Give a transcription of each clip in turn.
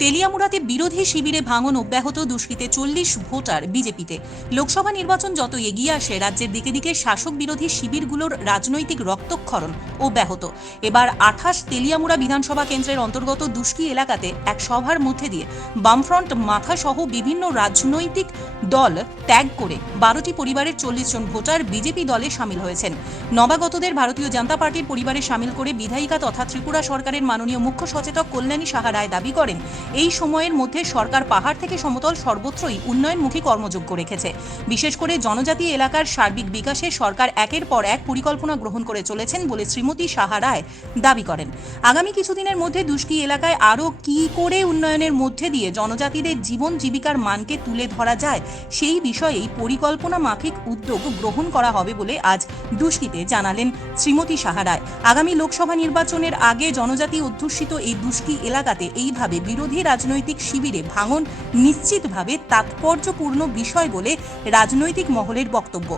তেলিয়ামুড়াতে বিরোধী শিবিরে ভাঙন অব্যাহত দুষ্কৃতে চল্লিশ ভোটার বিজেপিতে। লোকসভা নির্বাচন যত এগিয়ে আসে, রাজ্যের দিকে দিকে শাসক বিরোধী শিবিরগুলোর রাজনৈতিক রক্তক্ষরণ অব্যাহত। এবার আঠাশ তেলিয়ামুড়া বিধানসভা কেন্দ্রের অন্তর্গত দুষ্কি এলাকাতে এক সভার মধ্যে দিয়ে বামফ্রন্ট মাথা সহ বিভিন্ন রাজনৈতিক দল ত্যাগ করে বারোটি পরিবারের চল্লিশ জন ভোটার বিজেপি দলে সামিল হয়েছেন। নবাগতদের ভারতীয় জনতা পার্টির পরিবারে সামিল করে বিধায়িকা তথা ত্রিপুরা সরকারের মাননীয় মুখ্য সচেতক কল্যাণী সাহা রায় দাবি করেন এই সময়ের মধ্যে সরকার পাহাড় থেকে সমতল সর্বত্রই উন্নয়নমুখী কর্মযোগ্য রেখেছে। বিশেষ করে জনজাতি এলাকার সার্বিক বিকাশে সরকার একের পর এক পরিকল্পনা গ্রহণ করে চলেছেন বলে শ্রীমতী সাহা রায় দাবি করেন। আগামী কিছুদিনের মধ্যে দুষ্কি এলাকায় আরও কি করে উন্নয়নের মধ্যে দিয়ে জনজাতিদের জীবন জীবিকার মানকে তুলে ধরা যায়, সেই বিষয়েই পরিকল্পনা মাফিক উদ্যোগ গ্রহণ করা হবে বলে আজ দুষ্কিতে জানালেন শ্রীমতী সাহারায় আগামী লোকসভা নির্বাচনের আগে জনজাতি অধ্যুষিত এই দুষ্কি এলাকাতে এইভাবে বিরোধী রাজনৈতিক শিবিরে ভাঙন নিশ্চিতভাবে তাৎপর্যপূর্ণ বিষয় বলে রাজনৈতিক মহলের বক্তব্য।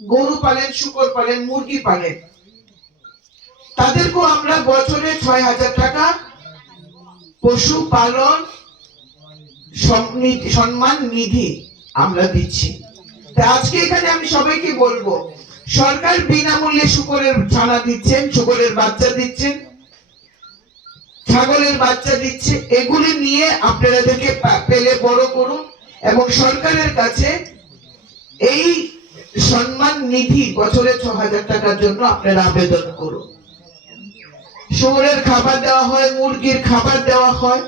গরু পালেন, শুকর পালেন, মুরগি পালেন, তাদেরকেও আমরা বছরে ছয় হাজার টাকা পশু পালন সম্মান নিধি আমরা দিচ্ছি। আজকে এখানে আমি সবাইকে বলব, সরকার বিনামূল্যে শুকরের ছানা দিচ্ছেন, শুকরের বাচ্চা দিচ্ছেন ছাগলের বাচ্চা দিচ্ছে, এগুলি নিয়ে আপনাদেরকে পেলে বড় করুন এবং সরকারের কাছে এই সম্মান নিধি বছরে ছ হাজার টাকার জন্য আপনারা আবেদন করুন। শুয়োরের খাবার দেওয়া হয়, মুরগির খাবার দেওয়া হয়,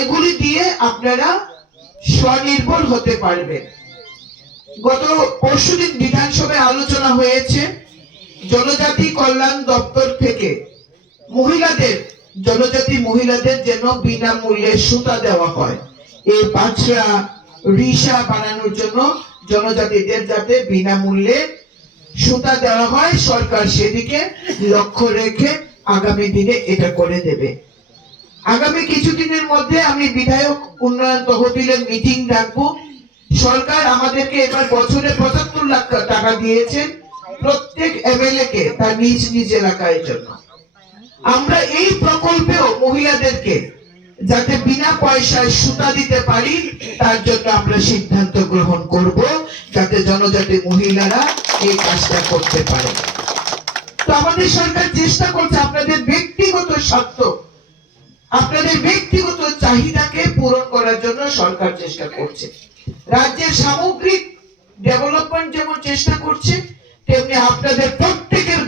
এগুলি দিয়ে আপনারা স্বনির্ভর হতে পারবেন। গত পরশুদিন বিধানসভায় আলোচনা হয়েছে, জনজাতি কল্যাণ দপ্তর থেকে মহিলাদের জনজাতি মহিলাদের যেন বিনামূল্যে সুতা দেওয়া হয়। এই পাঁচরা রিসা বানানোর জন্য জনজাতিদের যাতে বিনামূল্যে সুতা দেওয়া হয়, সরকার সেদিকে লক্ষ্য রেখে আগামী দিনে এটা করে দেবে। আগামী কিছুদিনের মধ্যে আমি বিধায়ক উন্নয়ন তহবিলের মিটিং রাখব সরকার আমাদেরকে এবার বছরে পঁচাত্তর লাখ টাকা দিয়েছেন প্রত্যেক এমএলএ কে তার নিজ নিজ এলাকায় জন্য। আমরা এই প্রকল্পেও মহিলাদেরকে যাতে বিনা পয়সায় সুতা দিতে পারি, তার জন্য আমরা সিদ্ধান্ত গ্রহণ করব যাতে জনজাতি মহিলারা এই কাজটা করতে পারে। তো আমাদের সরকার চেষ্টা করছে আপনাদের ব্যক্তিগত স্বার্থ, আপনাদের ব্যক্তিগত চাহিদাকে পূরণ করার জন্য সরকার চেষ্টা করছে। রাজ্যের সামগ্রিক ডেভেলপমেন্ট যেমন চেষ্টা করছে, তেমনি আপনাদের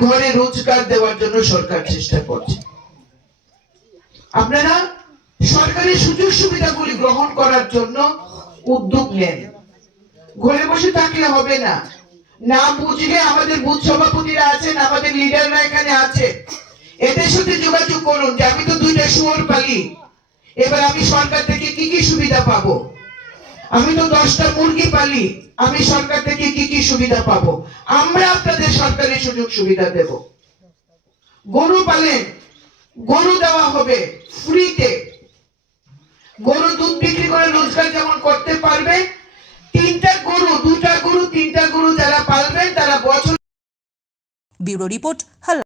ঘরে রোজগার দেওয়ার জন্য সরকার চেষ্টা করছে। আপনারা সরকারি সুযোগ সুবিধাগুলি গ্রহণ করার জন্য উদ্যোগ নেন। ঘরে বসে থাকলে হবে না। না বুঝলে আমাদের বুথ সভাপতিরা আছেন, আমাদের লিডাররা এখানে আছে এদের সাথে যোগাযোগ করুন যে আমি তো দুইটা শুয়োর পালি। এবার আমি সরকার থেকে কি কি সুবিধা পাবো? আমি তো দশটা মুরগি পালি, আমি সরকার থেকে কি কি সুবিধা পাবো? আমরা আপনাদের সরকারি সুযোগ সুবিধা দেব। গরু পালেন, গরু দেওয়া হবে ফ্রিতে। গরু দুধ বিক্রি করে রোজগার যেমন করতে পারবে, তিনটা গরু, দুটা গরু, তিনটা গরু যারা পালবেন, তারা বছর ব্যুরো রিপোর্ট হাল